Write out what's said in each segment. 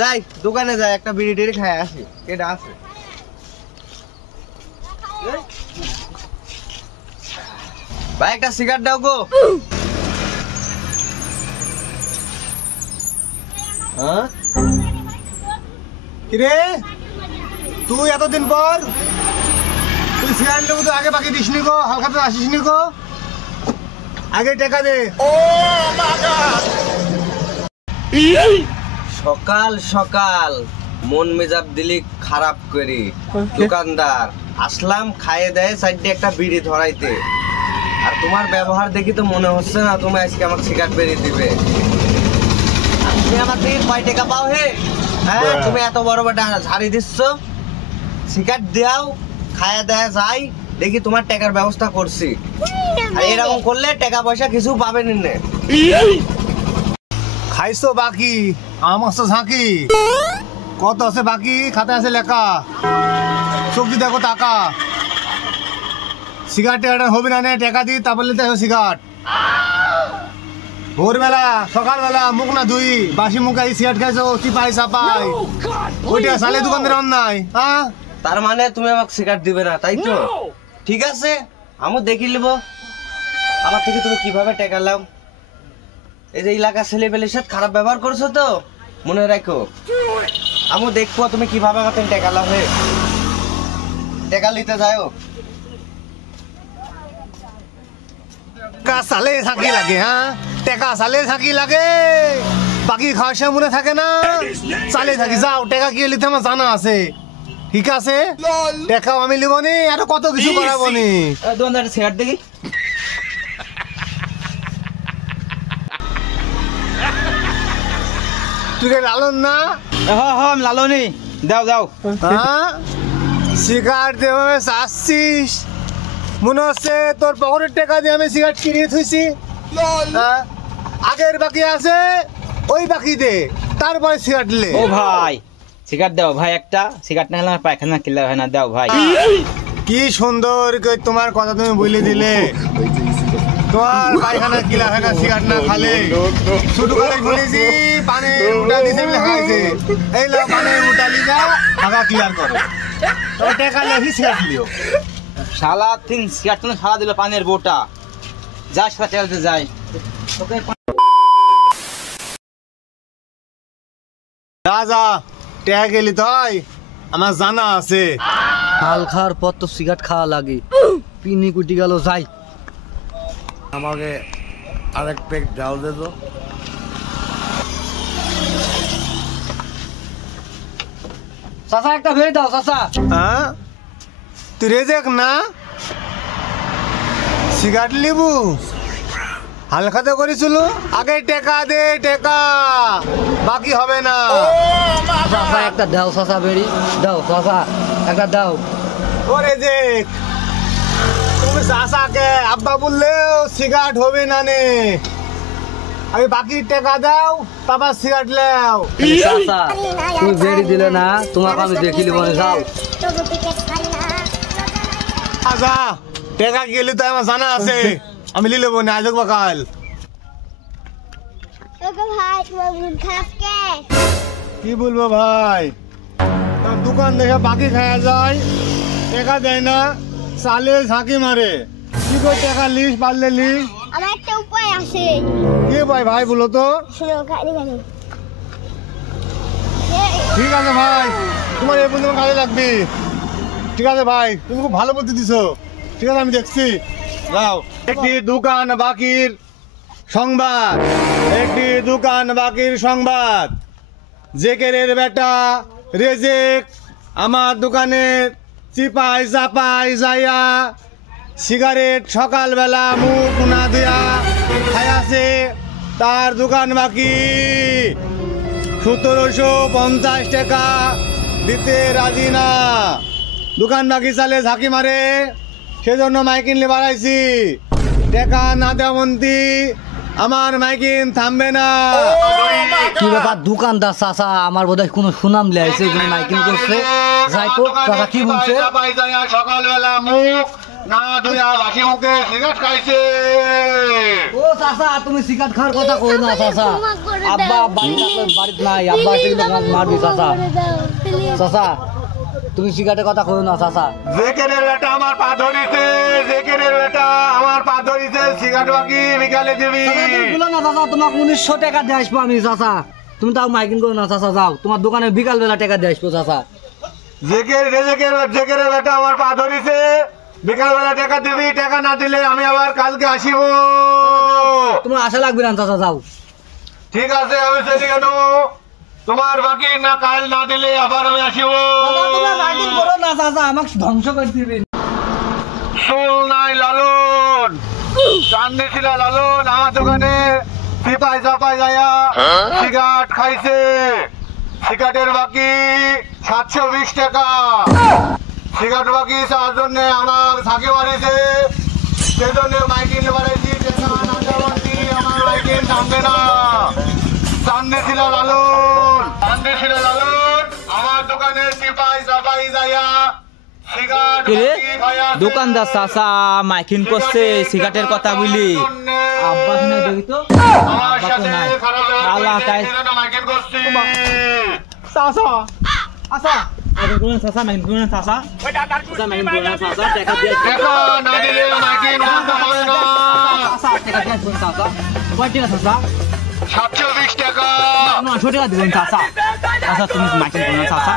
যাই দোকানে যাই একটা বিড়ি টিড়ি খাই আসি কেটা আছে ভাই একটা সিগারেট দাও গো হ্যাঁ কিরে তুই এতদিন পর তুই সিগারেট নেবো তো আগে বাকি দিসনি গো হালখাতে আসিসনি গো আগে টাকা দে সকাল সকাল মন মেজাব দিলি খারাপ করি দোকানদার আসলাম খাইয়ে দেয় সাইডে একটা বিড়ি ধরাইতে আর তোমার ব্যবহার দেখি তো মনে হচ্ছে না তুমি আজকে আমার সিগারেট বেরিয়ে দিবে তুমি আমার থেকে কয় টাকা পাও হে হ্যাঁ তুমি এত বড় বড় ঝাড়ি দিচ্ছ সিগারেট দাও খাইয়ে দেয় যাই দেখি তোমার টাকার ব্যবস্থা করছি আর এরকম করলে টাকা পয়সা কিছু পাবেন না খাইছো বাকি আমার তো ঝাঁকি কত আছে বাকি খাতে আছে লেখা সবজি দেখো টাকা সিগারেট টেকাটা হবে না নে টাকা দিই তারপর নিতে হবে সিগারেট ভোরবেলা সকালবেলা মুখ না ধুই বাসি মুখে সিগারেট খাইছো চিপাই চাপাই ওইটা সালে দোকানদার অন্যায় হ্যাঁ তার মানে তুমি আমাকে সিগারেট দিবে না তাই তো ঠিক আছে আমি দেখি নেব আমার থেকে তুমি কিভাবে টাকা লাও এই যে এলাকার ছেলেপেলের সাথে খারাপ ব্যবহার করছো তো মনে রাখো আমি দেখবো তুমি কিভাবে আমার থেকে টাকা লাও হে টাকা নিতে যাও টাকা সালে থাকি লাগে হ্যাঁ টাকা সালে থাকি লাগে বাকি খাওয়ার সময় মনে থাকে না চালে থাকি যাও টাকা কি নিতে আমার জানা আছে ঠিক আছে টাকাও আমি নিব নি আর কত কিছু করাবো নি দোকানদার সিগারেট দেখি তুই লালন না হ্যাঁ হ্যাঁ আমি লালনি দাও দাও হ্যাঁ সিগারেট দেবে চাচ্ছিস মনে হচ্ছে তোর পকেটের টাকা দিয়ে আমি সিগারেট কিনে থুইছি আগের বাকি আছে ওই বাকি দে তারপরে সিগারেট লে ও ভাই সিগারেট দাও ভাই একটা সিগারেট না হলে আমার পায়খানা ক্লিয়ার হয় না দাও ভাই কি সুন্দর করে তোমার কথা তুমি বলে দিলে তোমার পায়খানা ক্লিয়ার হয় না সিগারেট না খালে শুধু করে বলেছি পানি উঠা দিছে লেখা আছে এই লো পানি উঠা লিগা আগা ক্লিয়ার করো তো টাকা লেখি সিগারেট লিও শালা তিন সিগারেট তুমি শালা দিল পানের বোটা যা সাথে চলতে যাই যা যা টাকা গেলি তাই আমার জানা আছে হাল খাওয়ার পর তো সিগারেট খাওয়া লাগে পিনি কুটি গেল যাই আমাকে আরেক প্যাক ডাল দে তো চাচা একটা ভেড়ে দাও চাচা হ্যাঁ তুই রেজেক না সিগারেট লিবু হালখাতে করেছিল আগে টাকা দে টাকা বাকি হবে না চাচা একটা দাও চাচা বেড়ি দাও চাচা একটা দাও ও রেজেক তুমি চাচাকে আব্বা বললেও সিগারেট হবে না নে আমি বাকি টাকা দাও তারপর সিগারেট লেও চাচা তুমি বেড়ি দিলে না তোমাকে আমি দেখিলি মনে যাও আচ্ছা টাকা গেলি তো আমার জানা আছে আমি নিয়ে নেবো না আজ কাল কি বলবো ভাই দোকান দেখে বাকি খাওয়া যায় টাকা দেয় না চালে ঝাঁকি মারে কি করে টাকা লিস পারলে লিস আমার একটা উপায় আছে কি ভাই ভাই বলো তো শুনো গাড়ি গাড়ি ঠিক আছে ভাই তোমার এই বন্ধু কাজে লাগবে ঠিক আছে ভাই তুমি খুব ভালো বুদ্ধি দিছো ঠিক আছে আমি দেখছি যাও একটি দোকান বাকির সংবাদ একটি দোকান বাকির সংবাদ জেকেরের বেটা রেজেক আমার দোকানে চিপাই চাপাই যাইয়া সিগারেট সকালবেলা মুখ না দিয়া খাইয়াছে তার দোকান বাকি 1750 টাকা দিতে রাজি না দোকান বাকি চালে ঝাঁকি মারে সেজন্য মাইকিন লে বাড়াইছি টাকা না দেওয়া মন্ত্রী আমার মাইকিন থামবে না কি ব্যাপার দোকানদার চাচা আমার বোধহয় কোনো সুনাম লেগেছে মাইকিং করছে যাই তো চাচা কি বলছে সকালবেলা মুখ না ধুইয়া বাসি মুখে সিগারেট খাইছে। ও চাচা তুমি সিগারেট খাওয়ার কথা কই না চাচা। আব্বা বাড়িতে নাই, আব্বা আসলে মারবি চাচা। চাচা তুমি সিগারেটের কথা কই না চাচা। জেকেরের বেটা আমার পা ধরিছে, জেকেরের বেটা আমার পা ধরিছে, সিগারেট বাকি বিকালে দিবি। বলো না চাচা, তোমাকে 1900 টাকা দিয়ে আসবো আমি চাচা। তুমি তাও মাইকিং করো না চাচা, যাও তোমার দোকানে বিকাল বেলা টাকা দিয়ে আসবো চাচা। জেকেরের বেটা আমার পা ধরিছে, বিকাল বেলা টাকা দিবি, টাকা না দিলে আমি আবার কালকে আসিব। তোমার আশা লাগবে না চাচা, যাও। ঠিক আছে আমি চলে গেল, তোমার বাকি না কাল না দিলে আবার আমি আসিব। মাইকিং করো না চাচা, আমাকে ধ্বংস করে দিবেন। চুল নাই লালন, চান্দি ছিল লালন আমার দোকানে সিপাই চাপাই যায়া সিগারেট খাইছে। সিগারেটের বাকি 720 টাকা। সিগারেট বাকি চার জন্য আমার থাকি মারিছে, সেজন্য মাইকিং বাড়াইছি। টাকা না দেওয়াটি আমার মাইকিং থামবে না। চান্দি ছিল লালন, চান্দি ছিল লালন আমার দোকানে সিপাই চাপাই যায়া সিগারেট বাকি খায়া। দোকানদার চাচা মাইকিং করছে সিগারেটের কথা বলি। আব্বা শুনে দেখি তো, আমার আব্বা তো সাথে নাই। খারাপ আল্লাহ তাই ব্যবহার মাইকিং করছি। চাচা আচ্ছা চাচা মাইকিং করুন চাচা, চাচা মাইকিং করুন চাচা, টাকা দিয়ে টাকা না দিলে মাইকিং বন্ধ হবে না। চাচা টাকা দিয়ে আসবেন চাচা। কয় টাকা চাচা? 720 টাকা। 900 টাকা দিবেন চাচা। চাচা তুমি মাইকিং করুন চাচা,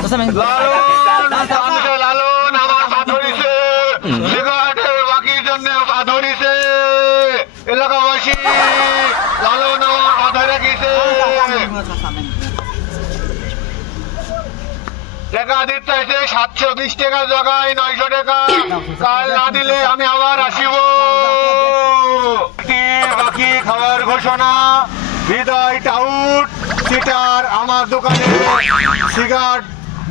চাচা মাইকিং লালন লালন আমার পা ধরিছে, সিগারেটের বাকির জন্য পা ধরিছে। এলাকাবাসী লালন আমার পা ধরে গেছে। টাকা দিতে চাইছে 720 টাকা জায়গায় 900 টাকা। কাল না দিলে আমি আবার আসিব। বাকি খাওয়ার ঘোষণা। হৃদয় টাউট সিটার আমার দোকানে সিগারেট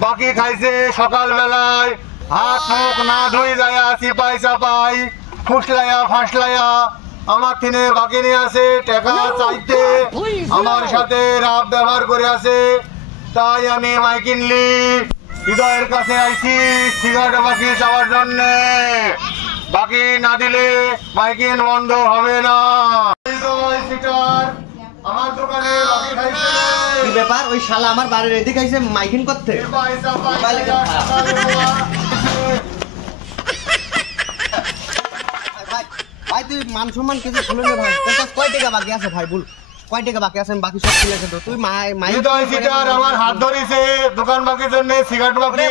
বাকি খাইছে। সকাল বেলায় হাত মুখ না ধুই যায় সিপাই চাপাই ফুসলাইয়া ফাসলাইয়া আমার থিনে বাকি নিয়ে আছে। টাকা চাইতে আমার সাথে রাব ব্যবহার করে আছে, তাই আমি মাইকিনলি হৃদয়ের কাছে আইছি সিগারেট বাকি চাওয়ার জন্য। বাকি না দিলে মাইকিন বন্ধ হবে না। হৃদয় সিটার আমার দোকানে বাকি খাইছে। কি ব্যাপার, ওই শালা আমার বাড়ির এদিকে আইছে মাইকিং করতে। সিপাই চাপাই ভাই তুই মান সম্মান কিছু শুনে নে ভাই। তোর কাছে কয় টাকা বাকি আছে ভাই, বল কয় টাকা বাকি আছে? বাকি সব ঠিক আছে তো? তুই হৃদয় সিটার আমার হাত ধরিছে দোকান বাকির জন্য সিগারেট বাকি।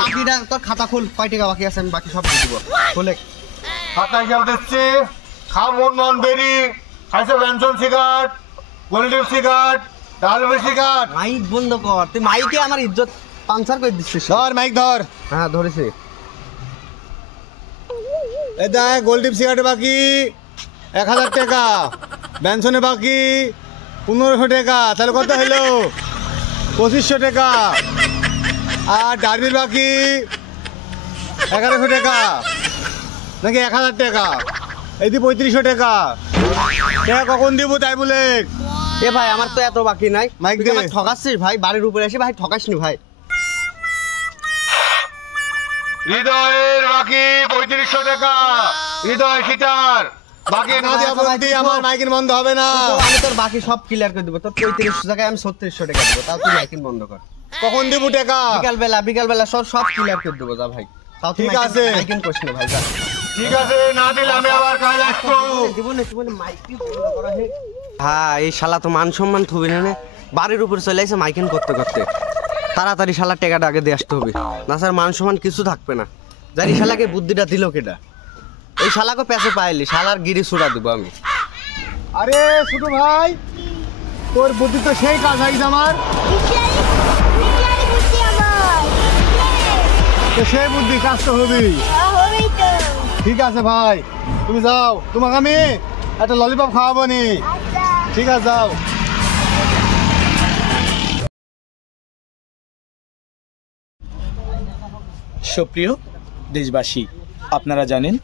বাকিটা তোর খাতা খুল, কয় টাকা বাকি আছে আমি বাকি সব দিয়ে দিব। খুলে খাতা হিসাব দিচ্ছি। খা মন মন বেরি খাইছে বেনসন সিগারেট, গোল্ডিভ সিগারেট, ডালবি সিগারেট। মাইক বন্ধ কর, তুই মাইকে আমার ইজ্জত পাঞ্চার করে দিচ্ছিস। ধর মাইক ধর। হ্যাঁ ধরেছি। এটা গোল্ডিভ সিগারেট বাকি 1000 টাকা, বেনসনে বাকি 1500 টাকা, তাহলে কত হলো 2500 টাকা। আর ডালবির বাকি 1100 টাকা নাকি 1000 টাকা, এই দি 3500 টাকা। টাকা কখন দিব তাই বলে। এ ভাই আমার তো এত বাকি নাই। মাইক তুই দে। আমাকে ঠকাচ্ছিস ভাই, বাড়ির উপরে এসে ভাই ঠকাসনি ভাই। হৃদয়ের বাকি 3500 টাকা। হৃদয় সিটার বাকি না দেওয়া পর্যন্ত আমার মাইকিন বন্ধ হবে না। তো আমি তোর বাকি সব ক্লিয়ার করে দেবো। তোর 3500 টাকায় আমি 3600 টাকা দেবো, তাও তুই মাইকিং বন্ধ কর। কখন দিব টাকা? বিকাল বেলা সব ক্লিয়ার করে দেবো। যা ভাই, তাও তুই ঠিক আছে। মাইকিং করিস না ভাই, যা। ঠিক আছে, না দিলে আমি আবার কাল আসবো। হ্যাঁ এই শালা তো মান সম্মান থুবি না, বাড়ির উপর চলে আসে মাইকিং করতে করতে। তাড়াতাড়ি শালা টাকাটা আগে দিয়ে আসতে হবে, না স্যার মান সম্মান কিছু থাকবে না। জানি শালাকে বুদ্ধিটা দিল কেটা? এই শালাকে পেছে পাইলি, শালার গিরি ছুড়া দেবো আমি। আরে ছোট ভাই, তোর বুদ্ধি তো সেই কাজ হয়েছে আমার। তো সেই বুদ্ধি কাজ তো হবেই। ঠিক আছে ভাই, তুমি যাও, তোমাকে আমি একটা ললিপপ খাওয়াবো নি। ঠিক আছে যাও। সুপ্রিয় দেশবাসী, আপনারা জানেন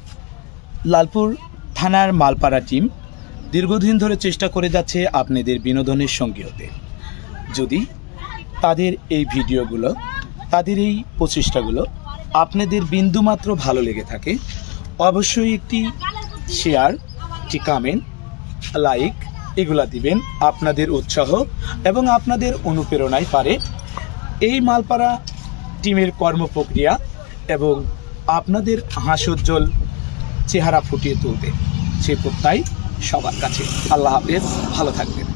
লালপুর থানার মালপাড়া টিম দীর্ঘদিন ধরে চেষ্টা করে যাচ্ছে আপনাদের বিনোদনের সঙ্গী হতে। যদি তাদের এই ভিডিওগুলো, তাদের এই প্রচেষ্টাগুলো আপনাদের বিন্দুমাত্র ভালো লেগে থাকে, অবশ্যই একটি শেয়ার, একটি কমেন্ট, লাইক এগুলা দিবেন। আপনাদের উৎসাহ এবং আপনাদের অনুপ্রেরণায় পারে এই মালপাড়া টিমের কর্মপ্রক্রিয়া এবং আপনাদের হাস্যোজ্জ্বল চেহারা ফুটিয়ে তুলতে। সে প্রত্যয় সবার কাছে। আল্লাহ হাফেজ, ভালো থাকবেন।